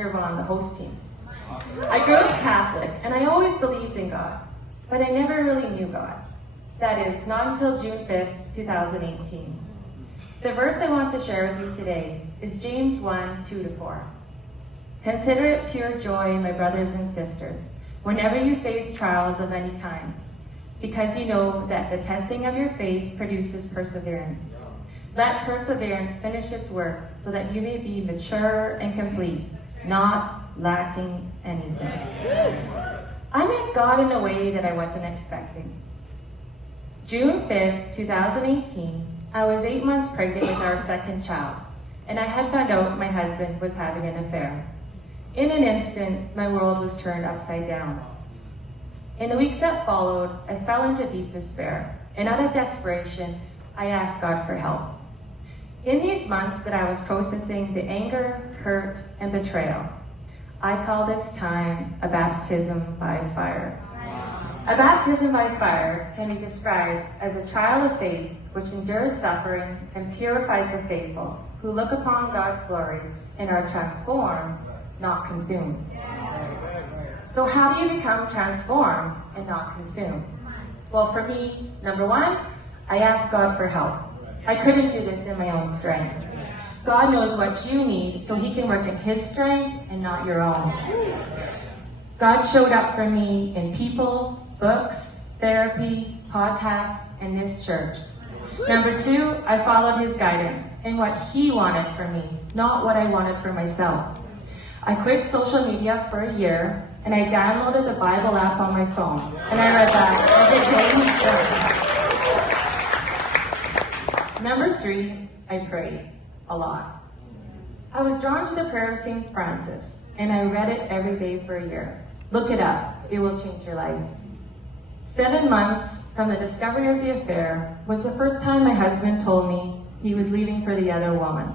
serve on the host team. I grew up Catholic, and I always believed in God, but I never really knew God. That is, not until June 5th, 2018. The verse I want to share with you today is James 1, 2-4. Consider it pure joy, my brothers and sisters, whenever you face trials of any kind, because you know that the testing of your faith produces perseverance. Let perseverance finish its work, so that you may be mature and complete, not lacking anything. I met God in a way that I wasn't expecting. June 5th, 2018, I was 8 months pregnant with our second child, and I had found out my husband was having an affair. In an instant, my world was turned upside down. In the weeks that followed, I fell into deep despair, and out of desperation, I asked God for help. In these months that I was processing the anger, hurt, and betrayal, I call this time a baptism by fire. A baptism by fire can be described as a trial of faith which endures suffering and purifies the faithful who look upon God's glory and are transformed, not consumed. So how do you become transformed and not consumed? Well, for me, number one, I asked God for help. I couldn't do this in my own strength. God knows what you need, so he can work in his strength and not your own. God showed up for me in people, books, therapy, podcasts, and this church. Number two, I followed his guidance in what he wanted for me, not what I wanted for myself. I quit social media for a year, and I downloaded the Bible app on my phone, and I read that every day. Number three, I prayed a lot. I was drawn to the prayer of St. Francis, and I read it every day for a year. Look it up, it will change your life. 7 months from the discovery of the affair was the first time my husband told me he was leaving for the other woman.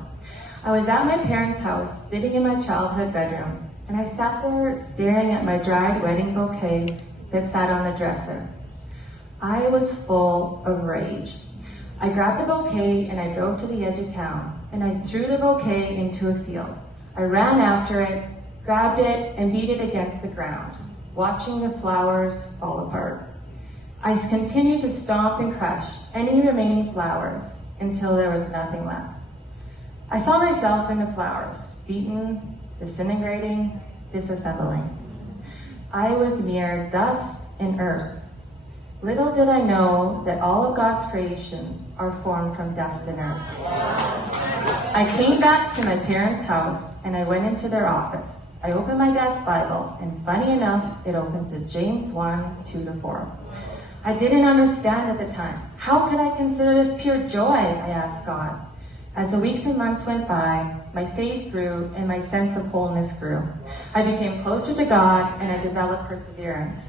I was at my parents' house, sitting in my childhood bedroom, and I sat there staring at my dried wedding bouquet that sat on the dresser. I was full of rage. I grabbed the bouquet and I drove to the edge of town, and I threw the bouquet into a field. I ran after it, grabbed it, and beat it against the ground, watching the flowers fall apart. I continued to stomp and crush any remaining flowers until there was nothing left. I saw myself in the flowers, beaten, disintegrating, disassembling. I was mere dust and earth. Little did I know that all of God's creations are formed from dust and earth. I came back to my parents' house and I went into their office. I opened my dad's Bible, and funny enough, it opened to James 1, 2-4. I didn't understand at the time. How could I consider this pure joy? I asked God. As the weeks and months went by, my faith grew and my sense of wholeness grew. I became closer to God and I developed perseverance.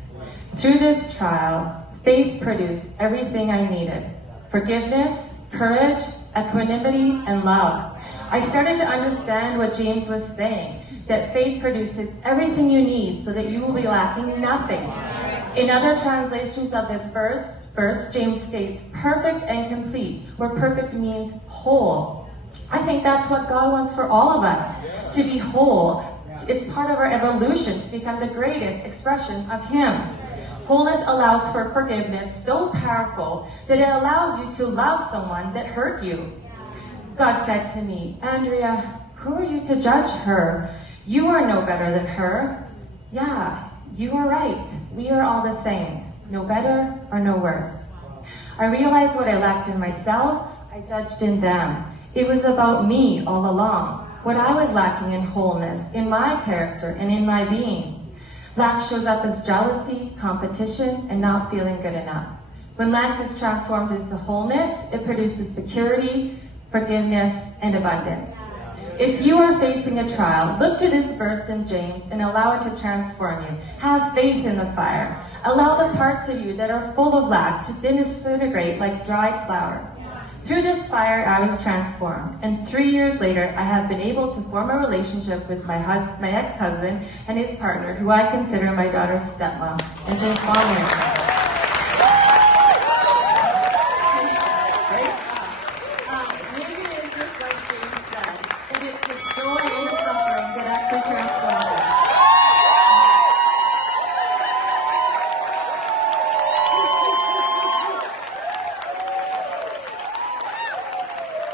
Through this trial, faith produced everything I needed: forgiveness, courage, equanimity, and love. I started to understand what James was saying, that faith produces everything you need so that you will be lacking nothing. In other translations of this verse, James states, perfect and complete, where perfect means whole. I think that's what God wants for all of us, to be whole. It's part of our evolution to become the greatest expression of Him. Wholeness allows for forgiveness so powerful that it allows you to love someone that hurt you. God said to me, Andrea, who are you to judge her? You are no better than her. Yeah, you are right. We are all the same. No better or no worse. I realized what I lacked in myself, I judged in them. It was about me all along. What I was lacking in wholeness, in my character, and in my being. Lack shows up as jealousy, competition, and not feeling good enough. When lack is transformed into wholeness, it produces security, forgiveness, and abundance. If you are facing a trial, look to this verse in James and allow it to transform you. Have faith in the fire. Allow the parts of you that are full of lack to disintegrate like dried flowers. Through this fire, I was transformed, and 3 years later, I have been able to form a relationship with my ex-husband and his partner, who I consider my daughter's stepmom, and been following.